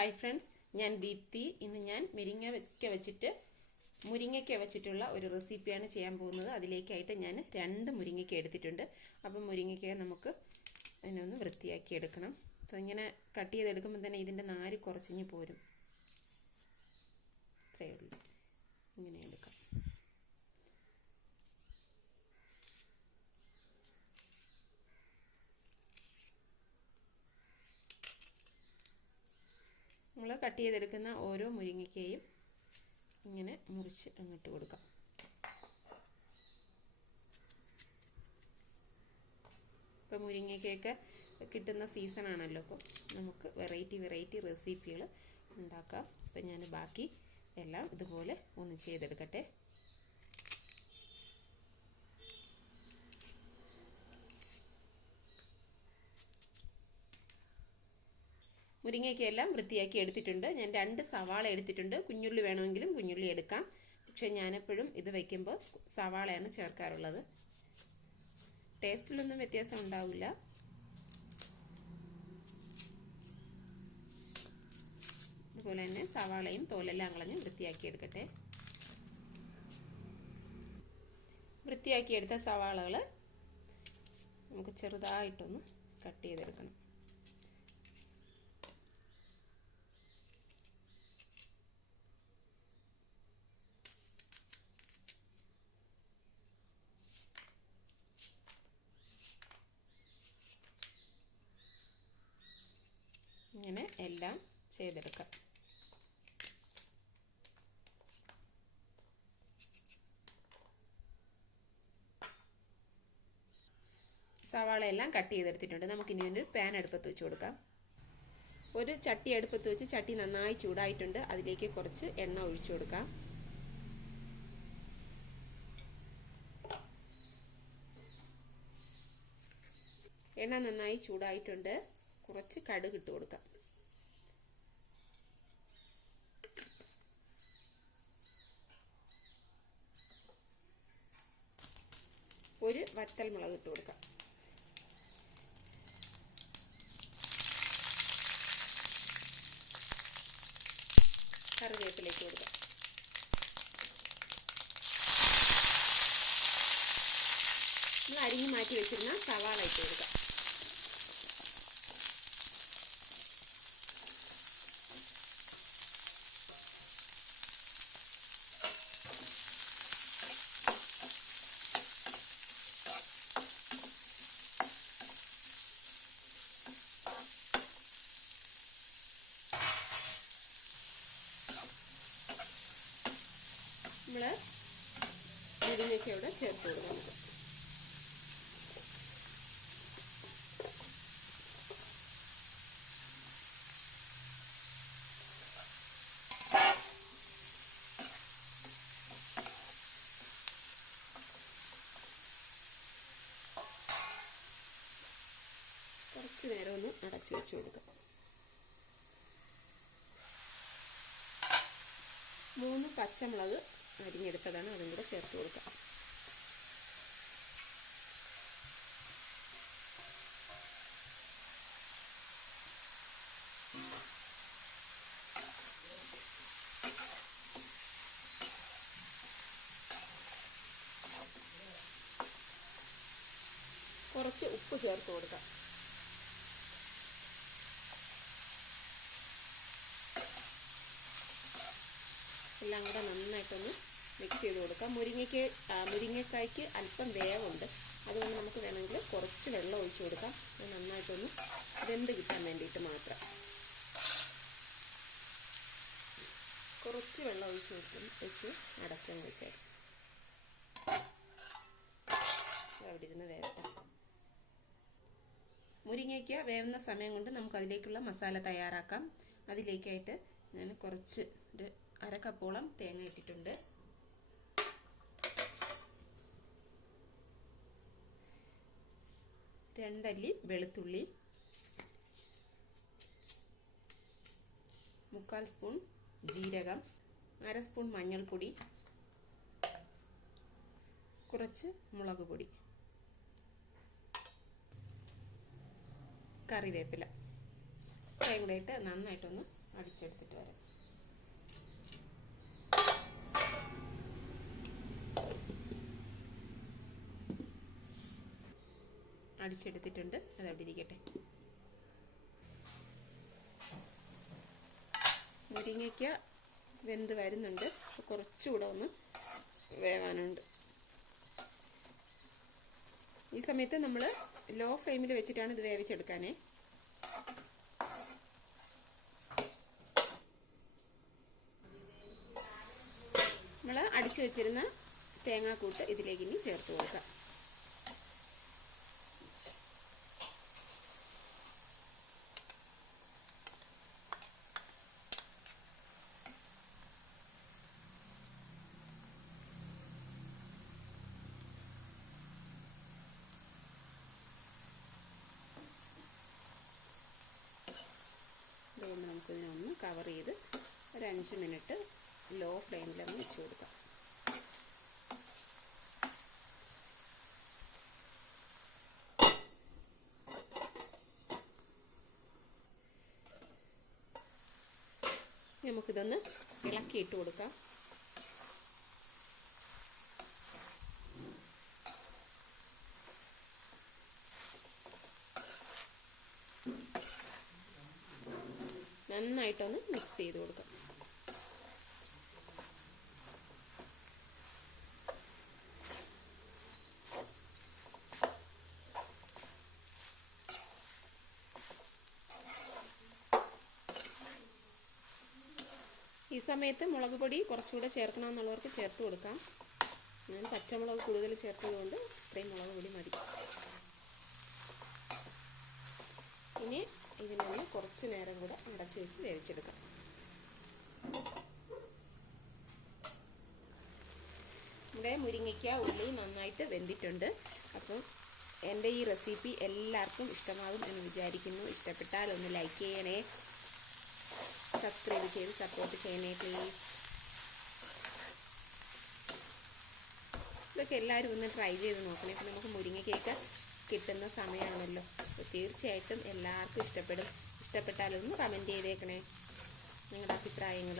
Hi friends, ഞാൻ ദീപ്തി. ഇന്ന് ഞാൻ മുരിങ്ങയ്ക്ക വെച്ചിട്ടുള്ള ഒരു റെസിപ്പിയാണ് ചെയ്യാൻ പോകുന്നത്. അതിലേക്കായിട്ട് ഞാൻ 2 മുരിങ്ങയ്ക്ക എടുത്തിട്ടുണ്ട്. അപ്പം മുരിങ്ങയ്ക്ക നമുക്ക് അതിനൊന്ന് വൃത്തിയാക്കി എടുക്കണം. അപ്പോൾ ഇങ്ങനെ കട്ട് ചെയ്തെടുക്കുമ്പോൾ തന്നെ ഇതിൻ്റെ നാര് കുറച്ചിഞ്ഞ് പോരും. ഇത്രയേ ഉള്ളൂ. ഇങ്ങനെ എടുക്കാം. നമ്മൾ കട്ട് ചെയ്തെടുക്കുന്ന ഓരോ മുരിങ്ങയ്ക്കയും ഇങ്ങനെ മുറിച്ച് അങ്ങോട്ട് കൊടുക്കാം. ഇപ്പോൾ മുരിങ്ങയ്ക്കയൊക്കെ കിട്ടുന്ന സീസണാണല്ലോ, അപ്പോൾ നമുക്ക് വെറൈറ്റി റെസിപ്പികൾ ഉണ്ടാക്കാം. അപ്പോൾ ഞാൻ ബാക്കി എല്ലാം ഇതുപോലെ ഒന്ന് ചെയ്തെടുക്കട്ടെ. മുരിങ്ങയ്ക്കയെല്ലാം വൃത്തിയാക്കി എടുത്തിട്ടുണ്ട്. ഞാൻ 2 സവാള എടുത്തിട്ടുണ്ട്. കുഞ്ഞുള്ളി വേണമെങ്കിലും കുഞ്ഞുള്ളി എടുക്കാം. പക്ഷേ ഞാനെപ്പോഴും ഇത് വയ്ക്കുമ്പോൾ സവാളയാണ് ചേർക്കാറുള്ളത്. ടേസ്റ്റിലൊന്നും വ്യത്യാസം ഉണ്ടാവില്ല. അതുപോലെ തന്നെ സവാളയും തോലെല്ലാം കളഞ്ഞ് വൃത്തിയാക്കി എടുക്കട്ടെ. വൃത്തിയാക്കിയെടുത്ത സവാളകൾ നമുക്ക് ചെറുതായിട്ടൊന്ന് കട്ട് ചെയ്തെടുക്കണം. ഇങ്ങനെ എല്ലാം ചെയ്തെടുക്കാം. സവാള എല്ലാം കട്ട് ചെയ്തെടുത്തിട്ടുണ്ട്. നമുക്കിനി ഒരു പാൻ അടുപ്പത്ത് വെച്ച് കൊടുക്കാം. ഒരു ചട്ടി അടുപ്പത്ത് വെച്ച് ചട്ടി നന്നായി ചൂടായിട്ടുണ്ട്. അതിലേക്ക് കുറച്ച് എണ്ണ ഒഴിച്ചു കൊടുക്കാം. എണ്ണ നന്നായി ചൂടായിട്ടുണ്ട്. കുറച്ച് കടുക് ഇട്ട് കൊടുക്കാം. ഒരു വറ്റൽമുളക് ഇട്ട് കൊടുക്കാം. കറിവേപ്പിലേക്ക് കൊടുക്കാം. നമ്മൾ അരിഞ്ഞ് മാറ്റി വെച്ചിരുന്ന സവാള ഇട്ട് കൊടുക്കാം. നമ്മൾ മുരിങ്ങയ്ക്ക ഇവിടെ ചേർത്ത് കൊടുക്കാം. കുറച്ച് നേരം ഒന്ന് അടച്ചു വെച്ച് കൊടുക്കാം. 3 പച്ചമുളക് അരിഞ്ഞെടുത്തതാണ്, അതും കൂടെ ചേർത്ത് കൊടുക്കാം. കുറച്ച് ഉപ്പ് ചേർത്ത് കൊടുക്കാം. എല്ലാം കൂടെ നന്നായിട്ടൊന്ന് മിക്സ് ചെയ്ത് കൊടുക്കാം. മുരിങ്ങക്കായ്ക്ക് അല്പം വേവുണ്ട്, അതുകൊണ്ട് നമുക്ക് വേണമെങ്കിൽ കുറച്ച് വെള്ളം ഒഴിച്ച് കൊടുക്കാം. അത് നന്നായിട്ടൊന്ന് വെന്ത് കിട്ടാൻ വേണ്ടിയിട്ട് മാത്രം കുറച്ച് വെള്ളം ഒഴിച്ച് വെച്ച് അടച്ചങ്ങ് വെച്ചേക്കാം. അവിടെ ഇരുന്ന് വേവട്ടെ. മുരിങ്ങയ്ക്ക വേവുന്ന സമയം കൊണ്ട് നമുക്ക് അതിലേക്കുള്ള മസാല തയ്യാറാക്കാം. അതിലേക്കായിട്ട് ഞാൻ കുറച്ച് ഒരു 1/2 കപ്പോളം തേങ്ങ ഇട്ടിട്ടുണ്ട്. രണ്ടല്ലി വെളുത്തുള്ളി, 1/4 സ്പൂൺ ജീരകം, 1/2 സ്പൂൺ മഞ്ഞൾപ്പൊടി, കുറച്ച് മുളക് പൊടി, കറിവേപ്പില, ഇത്രയും കൂടെ ഇട്ട് നന്നായിട്ടൊന്ന് അടിച്ചെടുത്തിട്ട് വരാം. അടിച്ചെടുത്തിട്ടുണ്ട്, അതവിടെ ഇരിക്കട്ടെ. മുരിങ്ങയ്ക്ക വെന്ത് വരുന്നുണ്ട്, കുറച്ചുകൂടെ ഒന്ന് വേവാനുണ്ട്. ഈ സമയത്ത് നമ്മൾ ലോ ഫ്ലെയിമിൽ വെച്ചിട്ടാണ് ഇത് വേവിച്ചെടുക്കാനേ. നമ്മൾ അടിച്ചു വെച്ചിരുന്ന തേങ്ങാക്കൂട്ട് ഇതിലേക്ക് ഇനി ചേർത്ത് കൊടുക്കാം. അതുകൊണ്ട് നമുക്കിതിനൊന്ന് കവർ ചെയ്ത് ഒരു 5 മിനിറ്റ് ലോ ഫ്ലെയിമിലൊന്ന് വെച്ച് കൊടുക്കാം. നമുക്കിതൊന്ന് ഇളക്കിയിട്ട് കൊടുക്കാം. നന്നായിട്ടൊന്ന് മിക്സ് ചെയ്ത് കൊടുക്കാം. ഈ സമയത്ത് മുളക് പൊടി കുറച്ചുകൂടെ ചേർക്കണമെന്നുള്ളവർക്ക് ചേർത്ത് കൊടുക്കാം. ഞാൻ പച്ചമുളക് കൂടുതൽ ചേർത്തതുകൊണ്ട് ഇത്രയും മുളക് പൊടി മതി. ഇനി ഇതിനൊന്ന് കുറച്ച് നേരം കൂടെ അടച്ച് വെച്ച് വേവിച്ചെടുക്കാം. നമ്മുടെ മുരിങ്ങയ്ക്ക ഉള്ളി നന്നായിട്ട് വെന്തിട്ടുണ്ട്. അപ്പം എൻ്റെ ഈ റെസിപ്പി എല്ലാവർക്കും ഇഷ്ടമാകും എന്ന് വിചാരിക്കുന്നു. ഇഷ്ടപ്പെട്ടാൽ ഒന്ന് ലൈക്ക് ചെയ്യണേ, സബ്സ്ക്രൈബ് ചെയ്ത് സപ്പോർട്ട് ചെയ്യണേ പ്ലീസ്. ഇതൊക്കെ എല്ലാവരും ഒന്ന് ട്രൈ ചെയ്ത് നോക്കണേ. ഇപ്പം നമുക്ക് മുരിങ്ങയ്ക്കൊക്കെ കിട്ടുന്ന സമയമാണല്ലോ. അപ്പോൾ തീർച്ചയായിട്ടും എല്ലാവർക്കും ഇഷ്ടപ്പെടും. ഇഷ്ടപ്പെട്ടാലൊന്ന് കമൻറ്റ് ചെയ്തേക്കണേ നിങ്ങളുടെ അഭിപ്രായങ്ങൾ.